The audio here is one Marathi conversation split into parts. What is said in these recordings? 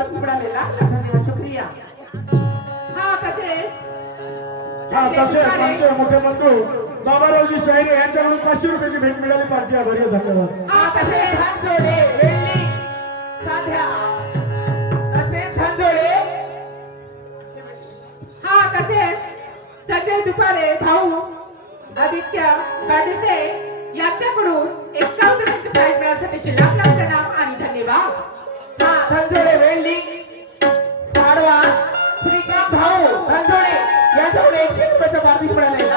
लाडू उघडालेला धन्यवाद शुक्रिया. हा तसेच हा तसेच यांच्याकडून पाचशे रुपयाची भेट मिळाली. पार्टी आभारी धन्यवाद. हा तसेच हात संजय दुपारे भाऊ आदित्य गाडीसे यांच्याकडून एकावन्न प्राईज मिळण्यासाठी शिल्लक नाम आणि धन्यवाद. धनझोडे वेळली साडवा श्रीकांत भाऊ धनझोडे यांच्याकडे एकशे रुपयाचं बारतीस मिळाले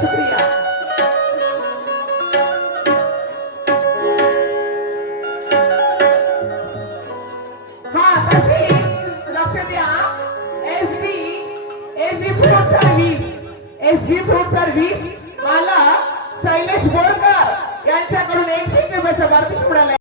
शुक्रिया. हा तसे लक्ष द्या. S B S B fruit service B fruit service मला शैलेश बोरकर यांच्याकडून एकशे रुपयाचं बारतीस मिळाले